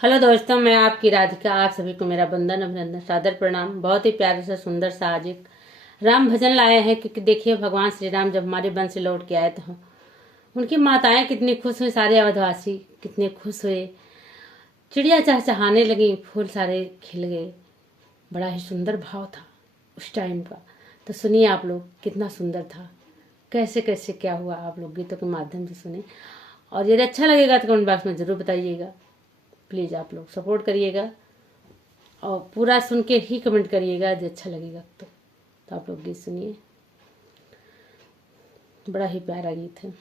Hello दोस्तों, मैं आपकी राधिका। आप सभी को मेरा वंदन अभिनंदन सादर प्रणाम। बहुत ही प्यारे सा सुंदर सा आज एक राम भजन लाए हैं, क्योंकि देखिए भगवान श्री राम जब हमारे वन से लौट के आए तो उनकी माताएं कितनी खुश हुई, सारे अवधवासी कितने खुश हुए, चिड़िया चहचहाने लगी, फूल सारे खिल गए। बड़ा ही सुंदर भाव था उस टाइम का। तो सुनिए आप लोग, कितना सुंदर था, कैसे कैसे क्या हुआ, आप लोग गीतों के माध्यम से सुने। और यदि अच्छा लगेगा तो कमेंट बॉक्स में ज़रूर बताइएगा। प्लीज़ आप लोग सपोर्ट करिएगा और पूरा सुन के ही कमेंट करिएगा यदि अच्छा लगेगा तो आप लोग गीत सुनिए। बड़ा ही प्यारा गीत है।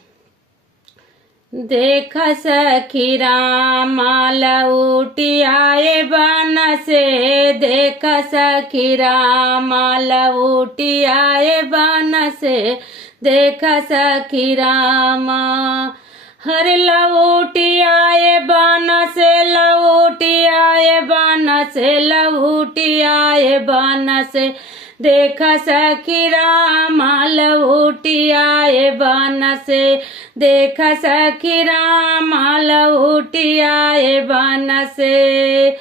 देख सखी रामा लौटी आए बन से, देख सखी रामा लौटी आए बन से, देख सखी रामा हर लौटी आए बन से, लौटी आए बन से, लौटी आए बन से, देख सखी रामा लौटी आए बन से, देख सखी रामा लौटी आए बन से।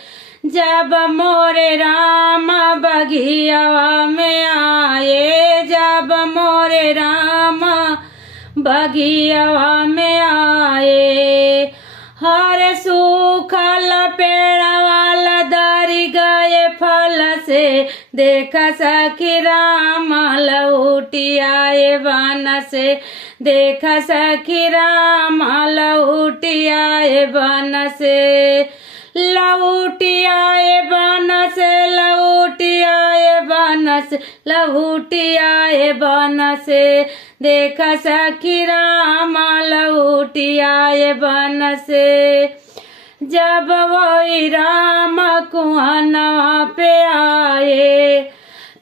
जब मोरे राम बगियावा में आए, जब मोरे राम बगियावा में आए, हर सूखल पेड़वा लदरी गए फल से, देख सखी राम लौटी आए बन से, देख सखी राम लौटी आए बन से, लौटी आए बन से, लौटी आए बन से, लौटी आए बन से, देख सखी राम लौटी आए बन से। जब वही राम कुआनवा पे आए,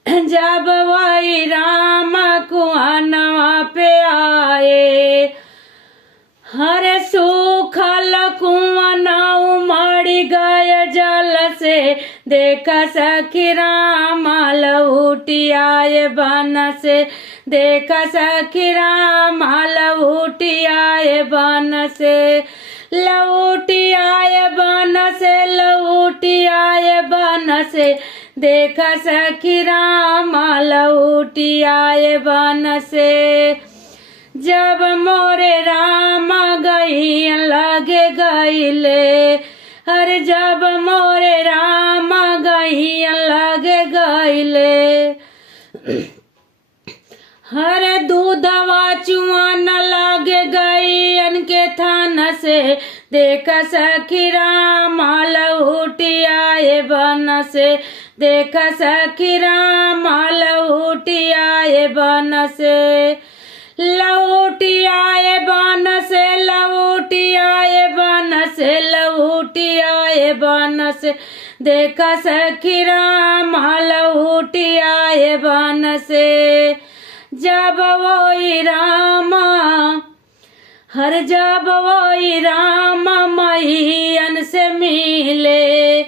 जब वही राम कुआनवा पे आए, हर सूखल कुआं उमड़ गए जल से, देख सखी राम लौटी आए बन से, देख सखी राम लौटी आए बन से, लौटी आए बन से, लौटी आए बन से, देख सखी राम लौटी आए बन से। जब मोरे राम गई लगे गईले, अरे जब मोरे राम गई लगे गईले, हरे दूधवा चुआन लागे गई अनके थान से, देख सखी राम लौटी आए बन से, देख सखी राम लौटी आए बन से, लौटी आए बन से, लौटी आए बन से, लौटी आए बन से, देख सखी राम लौटी आए बन से। जब वही राम हर जब वही राम मैयन से मिले,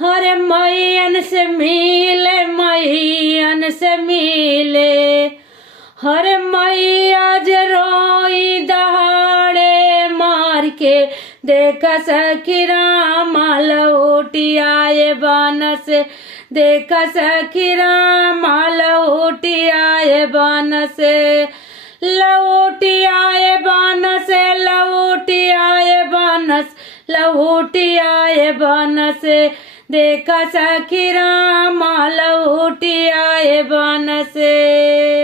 हर मैयन से मिले, मैयन से मिले, हर मैया रोई दहाड़े मार के, देख सखी राम लौटी आए बन से, देख सखी राम लौटी आए बन से, लौटी आए बन से, लौटी आए बन से, लौटी आए बन से, देख सखी राम लौटी आए बन से।